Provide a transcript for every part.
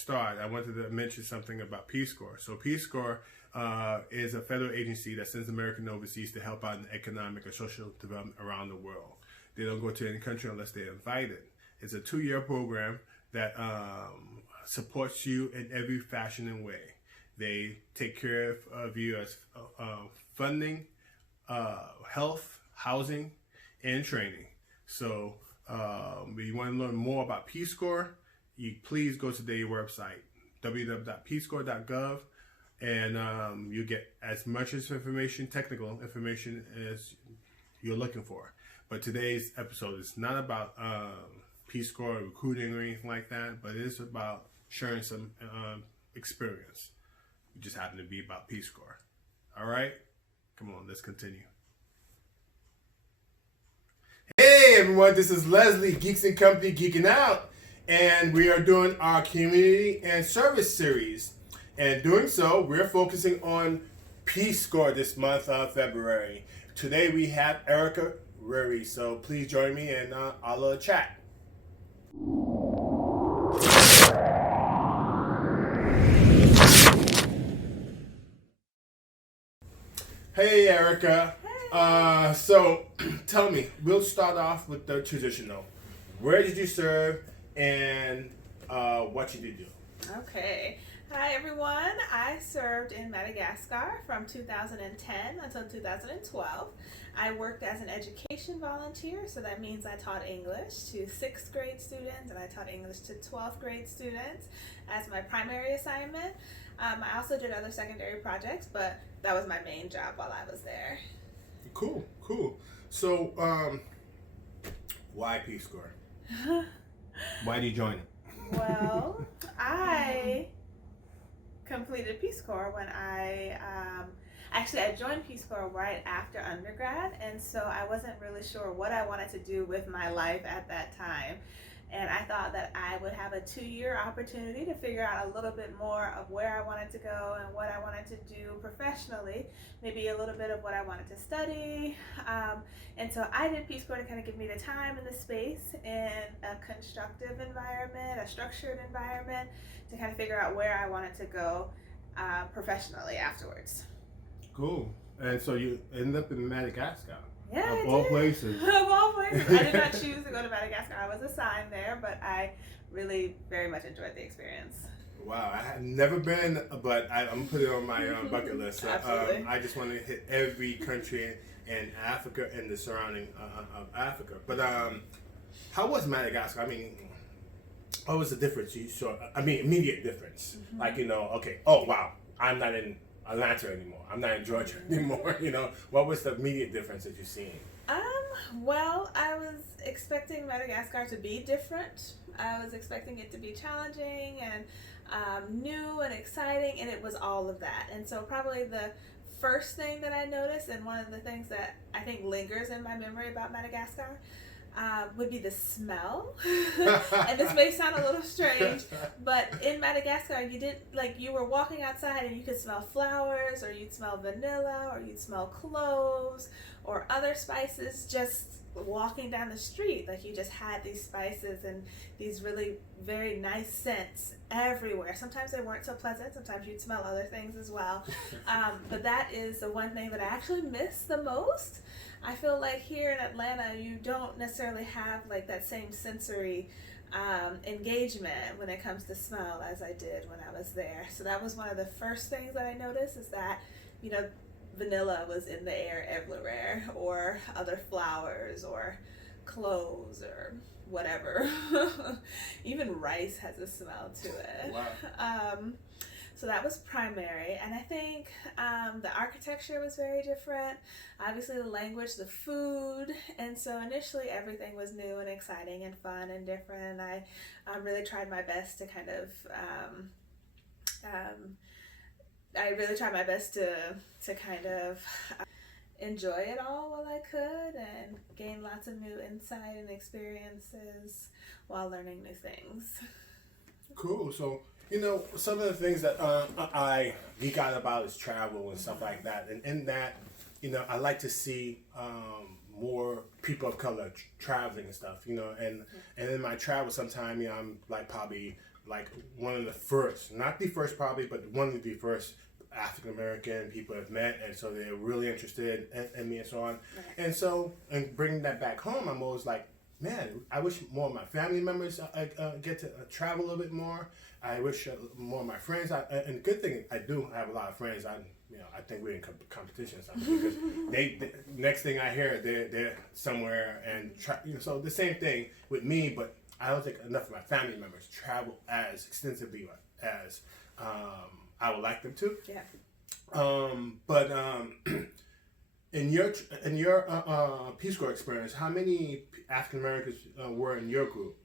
start, I wanted to mention something about Peace Corps. So Peace Corps is a federal agency that sends Americans overseas to help out in economic or social development around the world. They don't go to any country unless they're invited. It's a 2-year program that supports you in every fashion and way. They take care of you as funding, health, housing, and training. So if you want to learn more about Peace Corps, you please go to their website, www.peacecorps.gov, and you get as much information, technical information, as you're looking for. But today's episode is not about Peace Corps recruiting or anything like that, but it is about sharing some experience. It just happened to be about Peace Corps. All right? Come on, let's continue. Hey everyone, this is Leslie, Geeks and Company Geeking Out, and we are doing our community and service series. And doing so, we're focusing on Peace Corps this month of February. Today we have Erica Wherry, so please join me in our chat. Hey Erica. Hey. So tell me, we'll start off with the traditional. Where did you serve and what did you do? Okay. Hi everyone. I served in Madagascar from 2010 until 2012. I worked as an education volunteer, so that means I taught English to 6th grade students and I taught English to 12th grade students as my primary assignment. I also did other secondary projects, but that was my main job while I was there. Cool. So, why Peace Corps? Why did you join it? Well, I completed Peace Corps when I joined Peace Corps right after undergrad, and so I wasn't really sure what I wanted to do with my life at that time. And I thought that I would have a 2-year opportunity to figure out a little bit more of where I wanted to go and what I wanted to do professionally, maybe a little bit of what I wanted to study. And so I did Peace Corps to kind of give me the time and the space in a constructive environment, a structured environment, to kind of figure out where I wanted to go professionally afterwards. Cool. And so you ended up in Madagascar. Yeah, of all places. Of all places. I did not choose to go to Madagascar. I was assigned there, but I really very much enjoyed the experience. Wow, I have never been, but I'm going to put it on my bucket list. Absolutely. I just want to hit every country in Africa and the surrounding of Africa. But how was Madagascar? I mean, what was the difference you saw? I mean, immediate difference. Mm-hmm. Like, okay, oh, wow, I'm not in Atlanta anymore. I'm not in Georgia anymore. What was the immediate difference that you're seeing? Well, I was expecting Madagascar to be different. I was expecting it to be challenging and new and exciting, and it was all of that. And so probably the first thing that I noticed, and one of the things that I think lingers in my memory about Madagascar, would be the smell. And this may sound a little strange, but in Madagascar you were walking outside and you could smell flowers, or you'd smell vanilla, or you'd smell cloves or other spices just walking down the street. Like, you just had these spices and these really very nice scents everywhere. Sometimes they weren't so pleasant, sometimes you'd smell other things as well. But that is the one thing that I actually miss the most. I feel like here in Atlanta, you don't necessarily have like that same sensory engagement when it comes to smell as I did when I was there. So that was one of the first things that I noticed, is that, vanilla was in the air everywhere, or other flowers, or cloves, or whatever. Even rice has a smell to it. Wow. So that was primary, and I think the architecture was very different. Obviously the language, the food, and so initially everything was new and exciting and fun and different, and I really tried my best to kind of enjoy it all while I could, and gain lots of new insight and experiences while learning new things. Cool. So, some of the things that I geek out about is travel and stuff like that. And in that, I like to see more people of color traveling and stuff, and in my travel sometime, I'm like probably like one of the first, not the first probably, but one of the first African American people I've met, and so they're really interested in me and so on. Right. And so, and bringing that back home, I'm always like, man, I wish more of my family members get to travel a little bit more. I wish more of my friends. And the good thing, I do have a lot of friends. I think we're in competition or something, because they next thing I hear, they're somewhere and so the same thing with me, but I don't think enough of my family members travel as extensively as I would like them to. Yeah. But in your Peace Corps experience, how many African Americans were in your group?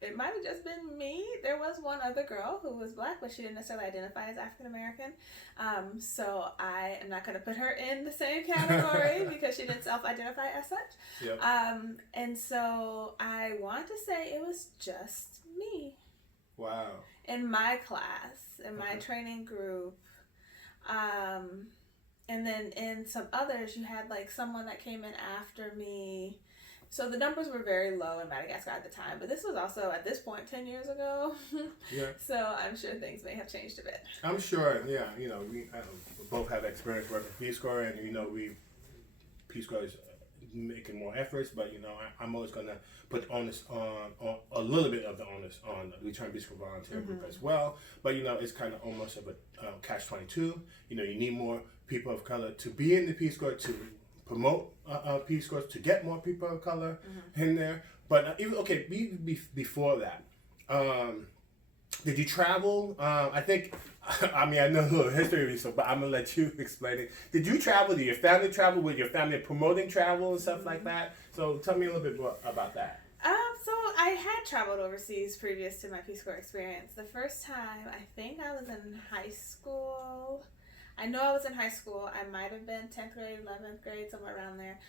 It might have just been me. There was one other girl who was black, but she didn't necessarily identify as African American. So I am not going to put her in the same category because she didn't self-identify as such. Yep. And so I want to say it was just me. Wow. In my class, in my training group. And then in some others, you had like someone that came in after me. So the numbers were very low in Madagascar at the time, but this was also at this point 10 years ago. Yeah. So I'm sure things may have changed a bit. I'm sure. Yeah. We both have experience working Peace Corps, and Peace Corps is making more efforts, but I'm always gonna put onus on a little bit of the onus on the Return Peace Corps volunteer group as well. But it's kind of almost of a catch-22. You need more people of color to be in the Peace Corps, to promote Peace Corps, to get more people of color in there. But before that, did you travel? I think, I know a little history of yourself, but I'm gonna let you explain it. Did you travel? Did your family travel? With your family promoting travel and stuff like that? So tell me a little bit more about that. So I had traveled overseas previous to my Peace Corps experience. The first time, I think I was in high school. I know I was in high school. I might have been 10th grade, 11th grade, somewhere around there.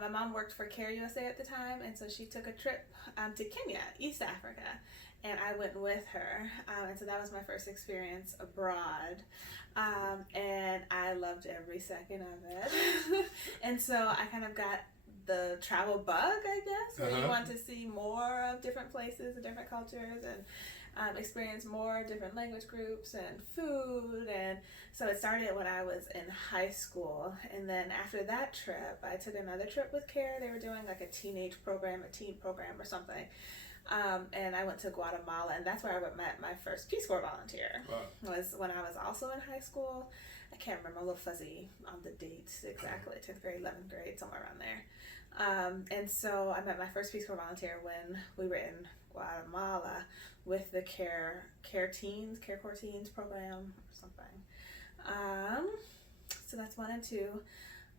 My mom worked for Care USA at the time, and so she took a trip to Kenya, East Africa, and I went with her. And so that was my first experience abroad, and I loved every second of it. And so I kind of got the travel bug, I guess, where you want to see more of different places and different cultures, and experience more different language groups and food. And so it started when I was in high school, and then after that trip I took another trip with Care. They were doing like a teenage program, a teen program or something, and I went to Guatemala, and that's where I met my first Peace Corps volunteer. Wow. Was when I was also in high school. I can't remember, a little fuzzy on the dates exactly, 10th grade, 11th grade, somewhere around there. And so I met my first Peace Corps volunteer when we were in Guatemala with the Care Corps Teens program or something. So that's 1 and 2.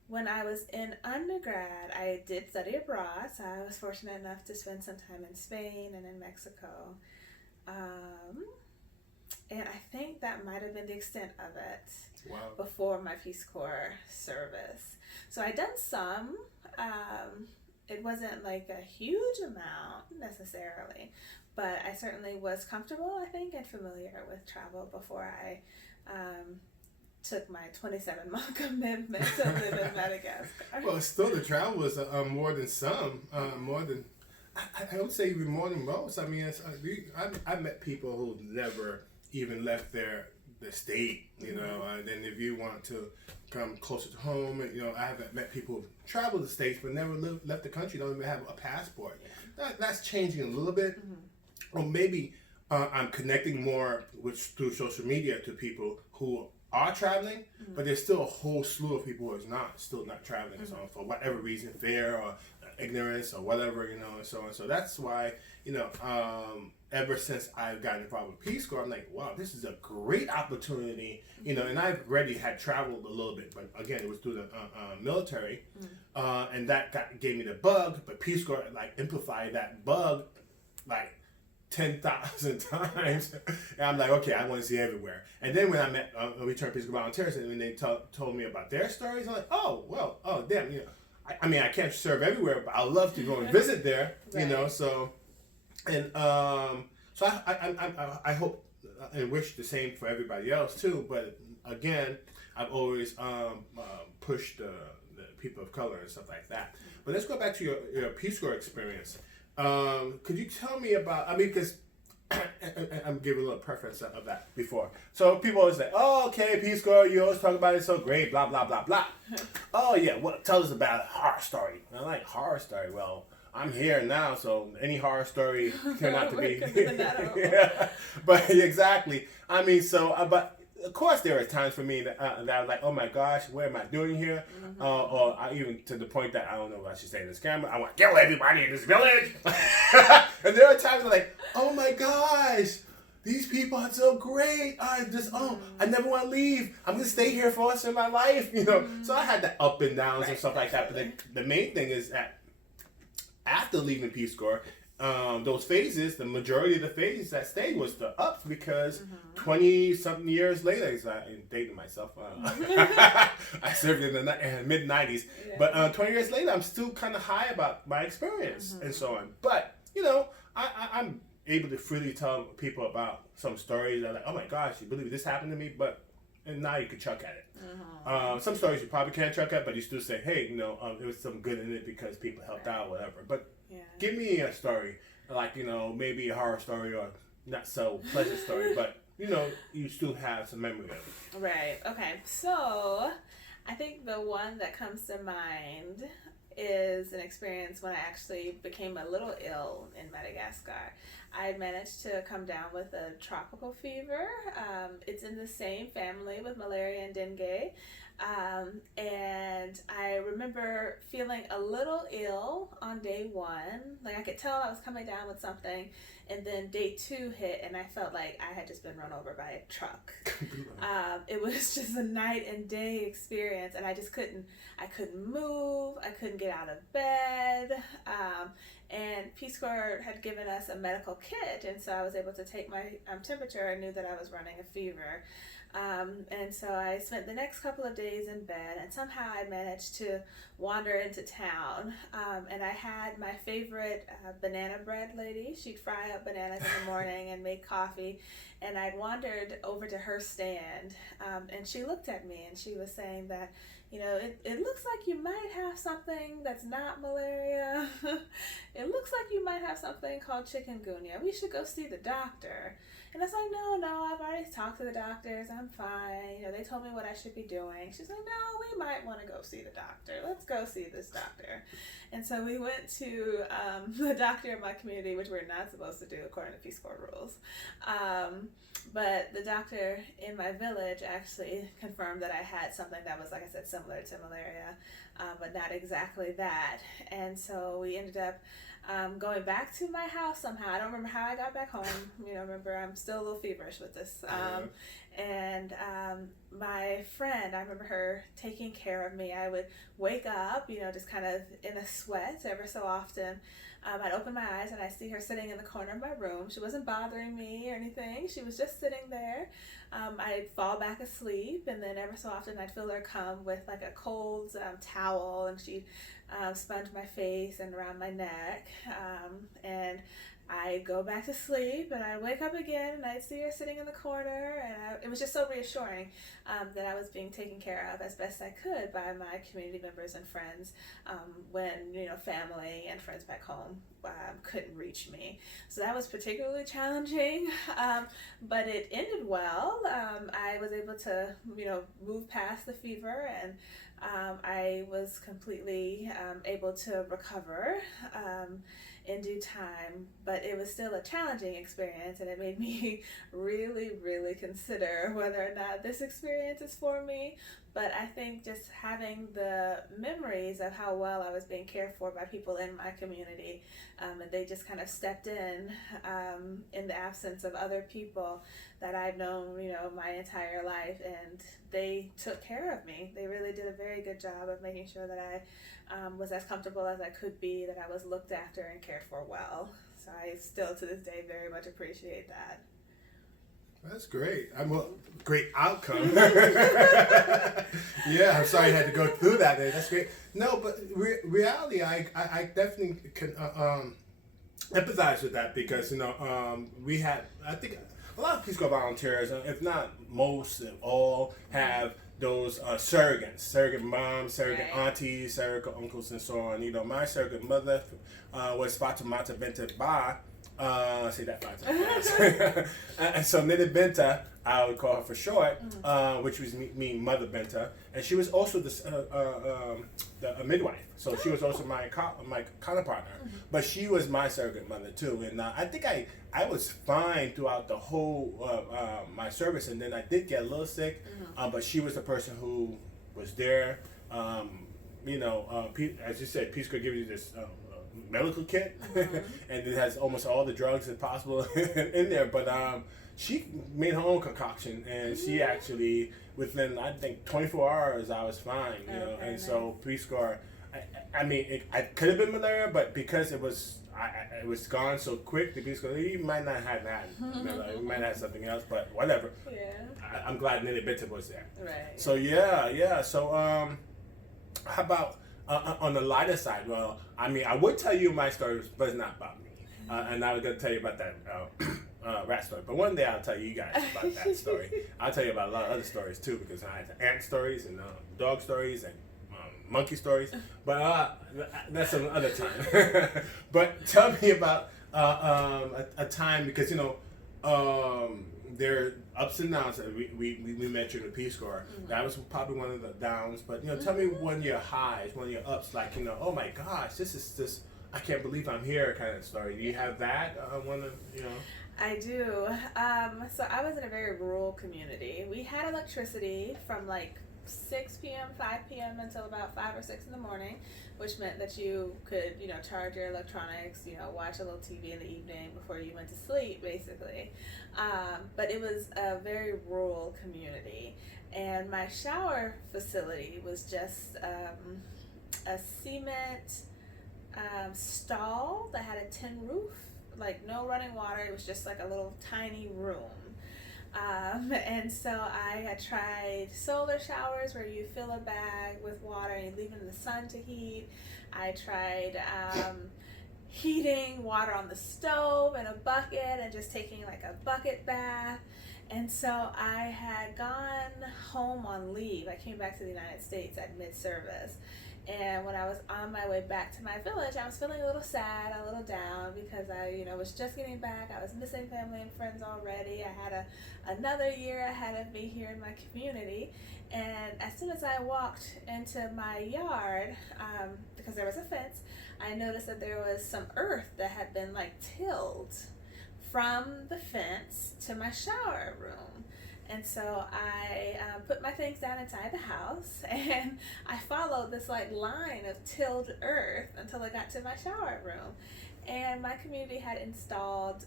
When I was in undergrad, I did study abroad, so I was fortunate enough to spend some time in Spain and in Mexico. And I think that might have been the extent of it. Wow. Before my Peace Corps service. So I'd done some. It wasn't like a huge amount necessarily, but I certainly was comfortable, I think, and familiar with travel before I took my 27-month commitment to live in Madagascar. Well, still the travel was more than some, more than, I would say even more than most. I mean, I met people who never even left the state, and then if you want to come closer to home, and I have met people who travel the states but never left the country, don't even have a passport. That's changing a little bit. Or maybe I'm connecting more through social media to people who are traveling, but there's still a whole slew of people who is still not traveling, so for whatever reason, fear or ignorance or whatever, and so on. So that's why, ever since I've gotten involved with Peace Corps, I'm like, wow, this is a great opportunity, and I've already had traveled a little bit, but again, it was through the military, and that gave me the bug, but Peace Corps amplified that bug 10,000 times, and I'm like, okay, I want to see everywhere. And then when I met Return Peace Corps volunteers, and when they told me about their stories, I'm like, oh, damn, I mean, I can't serve everywhere, but I'd love to go and visit there, right. So, and so I hope and wish the same for everybody else too. But again, I've always pushed the people of color and stuff like that. But let's go back to your Peace Corps experience. Could you tell me about? I mean, because I'm giving a little preference of that before. So people always say, "Oh, okay, Peace Corps, you always talk about it so great, blah blah blah blah." Oh yeah, well, tell us about a horror story. And I'm like, horror story. Well, I'm here now, so any horror story turned out to be. Yeah, but exactly. I mean, so but. Of course, there are times for me that I was like, "Oh my gosh, what am I doing here?" Or I even to the point that I don't know what I should say in this camera. I want to kill everybody in this village. And there are times I'm like, "Oh my gosh, these people are so great. I never want to leave. I'm gonna stay here for the rest of my life." You know. So I had the up and downs and stuff like that. But the main thing is that after leaving Peace Corps, those phases, the majority of the phases that stayed was the ups because 20-something years later, I'm dating myself. I served in the mid-90s. Yeah. But 20 years later, I'm still kind of high about my experience and so on. But, you know, I'm able to freely tell people about some stories that are like, "Oh my gosh, you believe this happened to me?" And now you can chuck at it. Some stories you probably can't chuck at, but you still say, "Hey, you know, there was some good in it because people helped out, whatever." But give me a story, like, you know, maybe a horror story or not so pleasant story, but, you know, you still have some memory of it. Right. Okay. So I think the one that comes to mind is an experience when I actually became a little ill in Madagascar. I managed to come down with a tropical fever. It's in the same family with malaria and dengue. And I remember feeling a little ill on day one. Like I could tell I was coming down with something, and then day 2 hit and I felt like I had just been run over by a truck. It was just a night and day experience, and I couldn't move, I couldn't get out of bed. And Peace Corps had given us a medical kit, and so I was able to take my temperature. I knew that I was running a fever. And so I spent the next couple of days in bed, and somehow I managed to wander into town. And I had my favorite banana bread lady. She'd fry up bananas in the morning and make coffee. And I'd wandered over to her stand, and she looked at me and she was saying that, you know, it looks like you might have something that's not malaria. It looks like you might have something called chikungunya. We should go see the doctor. And I was like, no, I've already talked to the doctors. I'm fine. You know, they told me what I should be doing. She's like, no, we might want to go see the doctor. Let's go see this doctor. And so we went to the doctor of my community, which we're not supposed to do according to Peace Corps rules. But the doctor in my village actually confirmed that I had something that was, like I said, similar to malaria, but not exactly that. And so we ended up going back to my house somehow. I don't remember how I got back home. You know, remember, I'm still a little feverish with this. And my friend, I remember her taking care of me. I would wake up, you know, just kind of in a sweat ever so often. I'd open my eyes and I'd see her sitting in the corner of my room. She wasn't bothering me or anything. She was just sitting there. I'd fall back asleep, and then ever so often I'd feel her come with like a cold towel, and she'd sponge my face and around my neck. And I'd go back to sleep, and I'd wake up again, and I'd see her sitting in the corner, and it was just so reassuring that I was being taken care of as best I could by my community members and friends when, you know, family and friends back home couldn't reach me. So that was particularly challenging, but it ended well. I was able to, you know, move past the fever, and I was completely able to recover in due time, but it was still a challenging experience, and it made me really, really consider whether or not this experience is for me. But I think just having the memories of how well I was being cared for by people in my community, and they just kind of stepped in the absence of other people that I've known, you know, my entire life, and they took care of me. They really did a very good job of making sure that I was as comfortable as I could be, that I was looked after and cared for well. So I still to this day very much appreciate that. That's great. Great outcome. Yeah, I'm sorry you had to go through that. That's great. No, but reality, I definitely can empathize with that, because, you know, we had, I think, a lot of Peace Corps volunteers, if not most, all, have those surrogate moms, surrogate Right. aunties, surrogate uncles, and so on. You know, my surrogate mother was Fatimata Binta Ba. Say that 5 times. And so Nita Binta, I would call her for short, which was mean Mother Binta, and she was also a midwife. So she was also my counterpart, but she was my surrogate mother too. And I think I was fine throughout the whole my service, and then I did get a little sick, but she was the person who was there. You know, as you said, Peace Corps gives you this medical kit, and it has almost all the drugs as possible in there. But she made her own concoction, and she actually, within I think 24 hours, I was fine. You know, and nice. so Peace Corps. I mean, I could have been malaria, but because it was gone so quick, the Peace Corps, you might not have had malaria, you might have something else, but whatever. Yeah. I'm glad Nita Binta was there. Right. So yeah. So how about on the lighter side? Well, I mean, I would tell you my stories, but it's not about me. And I was going to tell you about that rat story. But one day I'll tell you guys about that story. I'll tell you about a lot of other stories too, because I had ant stories and dog stories and monkey stories. But that's some other time. But tell me about a time, because, you know, there are ups and downs. We met you in the Peace Corps. That was probably one of the downs. But, you know, tell me one of your highs, one of your ups, like, you know, oh my gosh, this is just, I can't believe I'm here kind of story. Do you have that? I do. So I was in a very rural community. We had electricity from like 6 p.m., 5 p.m. until about 5 or 6 in the morning, which meant that you could, you know, charge your electronics, you know, watch a little TV in the evening before you went to sleep, basically. But it was a very rural community, and my shower facility was just a cement stall that had a tin roof, like no running water. It was just like a little tiny room. And so I had tried solar showers where you fill a bag with water and you leave it in the sun to heat. I tried heating water on the stove in a bucket and just taking like a bucket bath. And so I had gone home on leave. I came back to the United States at mid-service. And when I was on my way back to my village, I was feeling a little sad, a little down, because I, you know, was just getting back. I was missing family and friends already. I had another year ahead of me here in my community. And as soon as I walked into my yard, because there was a fence, I noticed that there was some earth that had been like tilled from the fence to my shower room. And so I put my things down inside the house, and I followed this like line of tilled earth until I got to my shower room. And my community had installed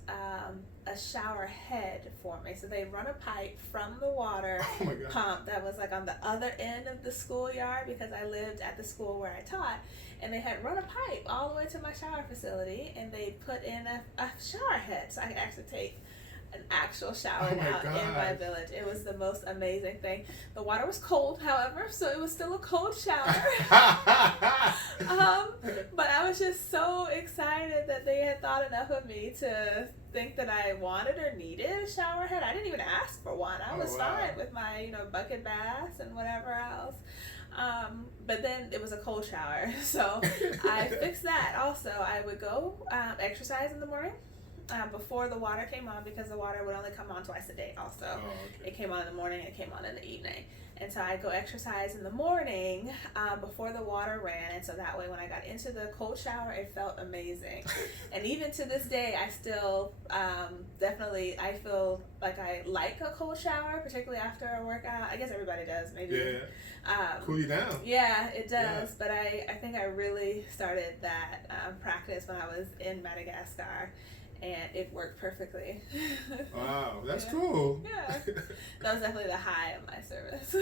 a shower head for me. So they run a pipe from the water pump that was like on the other end of the schoolyard, because I lived at the school where I taught. And they had run a pipe all the way to my shower facility, and they put in a shower head so I could actually take an actual shower now in my village. It was the most amazing thing. The water was cold, however, so it was still a cold shower. But I was just so excited that they had thought enough of me to think that I wanted or needed a shower head. I didn't even ask for one. I was fine with my, you know, bucket baths and whatever else. But then it was a cold shower, so I fixed that. Also, I would go exercise in the morning. Before the water came on, because the water would only come on twice a day also. It came on in the morning and it came on in the evening. And so I'd go exercise in the morning before the water ran, and so that way when I got into the cold shower, it felt amazing. And even to this day, I still definitely, I feel like I like a cold shower, particularly after a workout. I guess everybody does, maybe. Yeah. Cool you down. Yeah, it does. Yeah. But I think I really started that practice when I was in Madagascar. And it worked perfectly. Wow, that's cool. Yeah. That was definitely the high of my service.